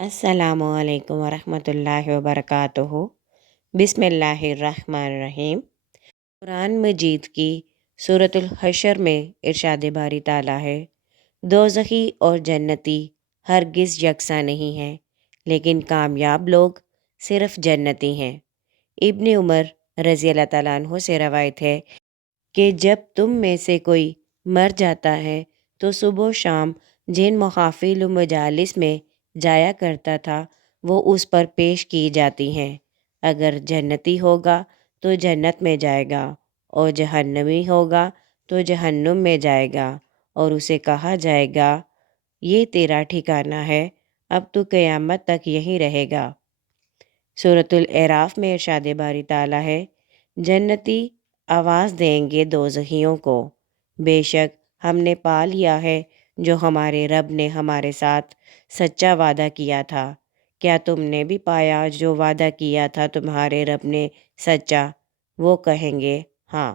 السلام علیکم ورحمۃ اللہ وبرکاتہ۔ بسم اللہ الرحمن الرحیم۔ قرآن مجید کی سورۃ الحشر میں ارشاد باری تعالیٰ ہے، دوزخی اور جنتی ہرگز یکساں نہیں ہیں، لیکن کامیاب لوگ صرف جنتی ہیں۔ ابن عمر رضی اللہ تعالیٰ عنہ سے روایت ہے کہ جب تم میں سے کوئی مر جاتا ہے تو صبح و شام جن محافل و مجالس میں جایا کرتا تھا وہ اس پر پیش کی جاتی ہیں۔ اگر جنتی ہوگا تو جنت میں جائے گا، اور جہنمی ہوگا تو جہنم میں جائے گا، اور اسے کہا جائے گا یہ تیرا ٹھکانہ ہے، اب تو قیامت تک یہیں رہے گا۔ سورۃ الاعراف میں ارشاد باری تعالیٰ ہے، جنتی آواز دیں گے دوزخیوں کو، بے شک ہم نے پا لیا ہے جو ہمارے رب نے ہمارے ساتھ سچا وعدہ کیا تھا۔ کیا تم نے بھی پایا جو وعدہ کیا تھا تمہارے رب نے سچا؟ وہ کہیں گے ہاں۔